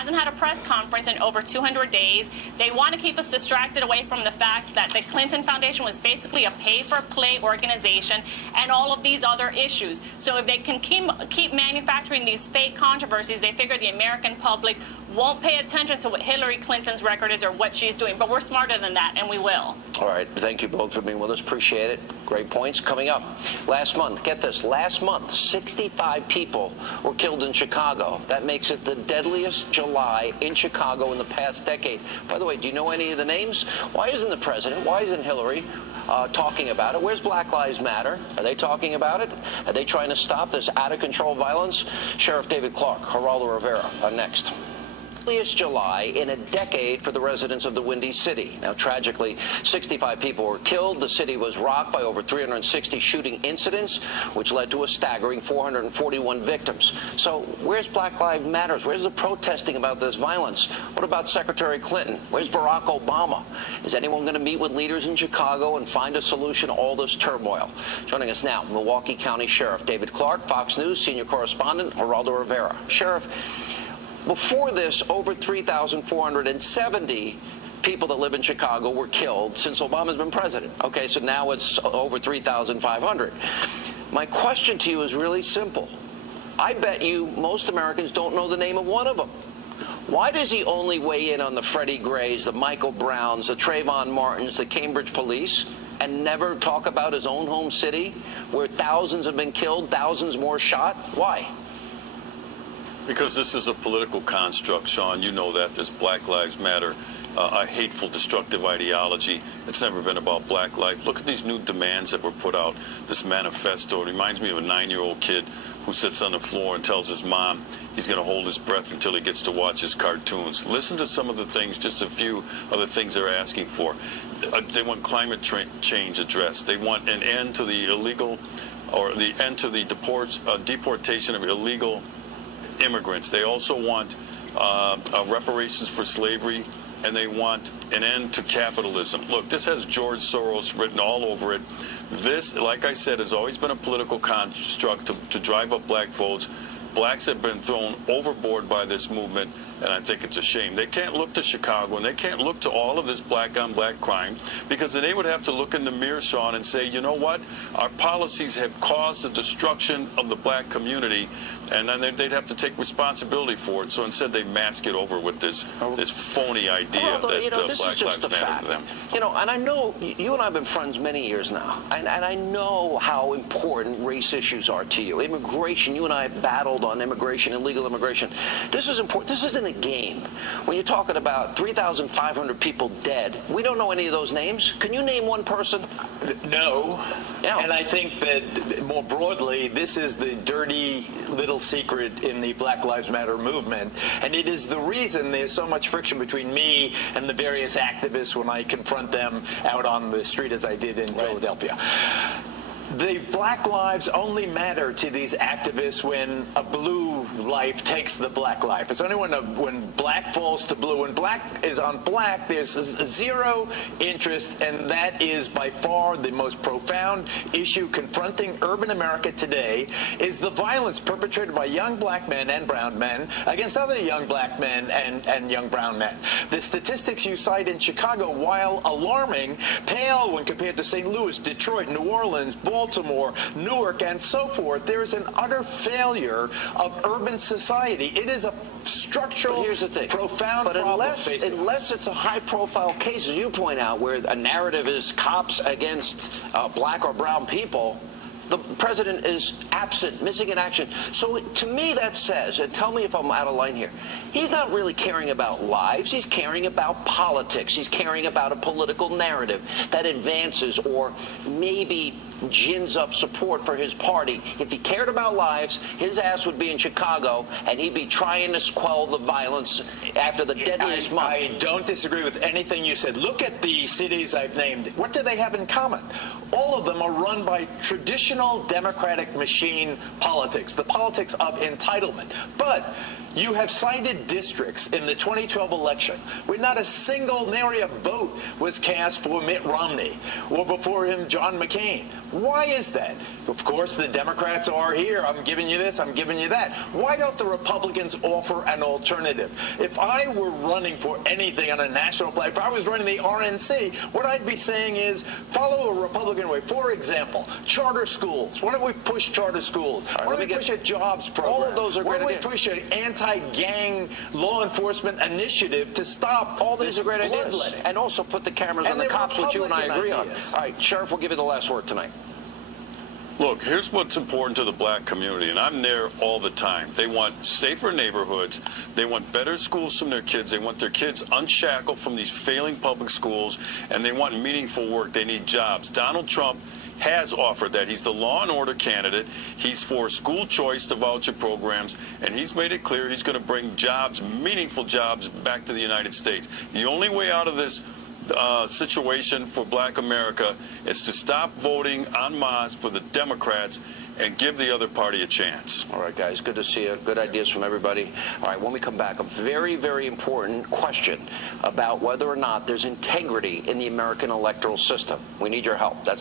hasn't had a press conference in over 200 days. They want to keep us distracted away from the fact that the Clinton Foundation was basically a pay-for-play organization and all of these other issues. So if they can keep manufacturing these fake controversies, they figure the American public won't pay attention to what Hillary Clinton's record is or what she's doing. But we're smarter than that, and we will. All right. Thank you both for being with us. Appreciate it. Great points. Coming up, last month, get this, last month, 65 people were killed in Chicago. That makes it the deadliest July in Chicago in the past decade. By the way, do you know any of the names? Why isn't the president, why isn't Hillary talking about it? Where's Black Lives Matter? Are they talking about it? Are they trying to stop this out-of-control violence? Sheriff David Clark, Geraldo Rivera, next. July in a decade for the residents of the Windy City. Now, tragically, 65 people were killed. The city was rocked by over 360 shooting incidents, which led to a staggering 441 victims. So where's Black Lives Matter? Where's the protesting about this violence? What about Secretary Clinton? Where's Barack Obama? Is anyone going to meet with leaders in Chicago and find a solution to all this turmoil? Joining us now, Milwaukee County Sheriff David Clark, Fox News senior correspondent Geraldo Rivera. Sheriff, before this, over 3,470 people that live in Chicago were killed since Obama's been president. Okay, so now it's over 3,500. My question to you is really simple. I bet you most Americans don't know the name of one of them. Why does he only weigh in on the Freddie Grays, the Michael Browns, the Trayvon Martins, the Cambridge police, and never talk about his own home city where thousands have been killed, thousands more shot? Why? Because this is a political construct, Sean. You know that. This Black Lives Matter, a hateful, destructive ideology. It's never been about black life. Look at these new demands that were put out, this manifesto. It reminds me of a 9-year-old kid who sits on the floor and tells his mom he's going to hold his breath until he gets to watch his cartoons. Listen to some of the things, just a few of the things they're asking for. They want climate change addressed. They want an end to the illegal, or the end to the deportation of illegal immigrants. They also want reparations for slavery, and they want an end to capitalism. Look, this has George Soros written all over it. This, like I said, has always been a political construct to drive up black votes. Blacks have been thrown overboard by this movement, and I think it's a shame. They can't look to Chicago, and they can't look to all of this black-on-black crime, because then they would have to look in the mirror, Sean, and say, you know what? Our policies have caused the destruction of the black community, and then they'd have to take responsibility for it. So instead, they mask it over with this phony idea that Black Lives Matter to them. You know, and I know you and I have been friends many years now, and I know how important race issues are to you. Immigration, you and I have battled on immigration, illegal immigration. This is important. This isn't a game. When you're talking about 3,500 people dead, we don't know any of those names. Can you name one person? No. Yeah. And I think that more broadly, this is the dirty little secret in the Black Lives Matter movement. And it is the reason there's so much friction between me and the various activists when I confront them out on the street, as I did in Philadelphia. The black lives only matter to these activists when a blue life takes the black life. It's only when black falls to blue. When black is on black, there's zero interest, and that is by far the most profound issue confronting urban America today, is the violence perpetrated by young black men and brown men against other young black men and young brown men. The statistics you cite in Chicago, while alarming, pale when compared to St. Louis, Detroit, New Orleans, Baltimore, Newark, and so forth. There is an utter failure of urban society. It is a structural, profound problem. Unless it's a high-profile case, as you point out, where a narrative is cops against black or brown people, the president is absent, missing in action. So to me that says, and tell me if I'm out of line here, he's not really caring about lives, he's caring about politics. He's caring about a political narrative that advances or maybe gins up support for his party. If he cared about lives, his ass would be in Chicago, and he'd be trying to quell the violence after the deadliest month. I don't disagree with anything you said. Look at the cities I've named. What do they have in common? All of them are run by traditional Democratic machine politics, the politics of entitlement. But you have cited districts in the 2012 election where not a single nary a vote was cast for Mitt Romney, or before him John McCain, Why is that? Of course, the Democrats are here. I'm giving you this, I'm giving you that. Why don't the Republicans offer an alternative? If I were running for anything on a national platform, if I was running the RNC, what I'd be saying is follow a Republican way. For example, charter schools. Why don't we push charter schools? Right, why don't we push a jobs program? All of those are great Why ideas. don't we push an anti-gang law enforcement initiative to stop all these are great ideas. bloodletting? And also put the cameras on the cops, which you and I agree on. All right, Sheriff, we'll give you the last word tonight. Look, here's what's important to the black community, and I'm there all the time. They want safer neighborhoods. They want better schools from their kids. They want their kids unshackled from these failing public schools, and they want meaningful work. They need jobs. Donald Trump has offered that. He's the law and order candidate. He's for school choice, the voucher programs, and he's made it clear he's going to bring jobs, meaningful jobs, back to the United States. The only way out of this situation for black America is to stop voting en masse for the Democrats and give the other party a chance. All right, guys, good to see you. Good ideas from everybody. All right, when we come back, a very, very important question about whether or not there's integrity in the American electoral system. We need your help. That's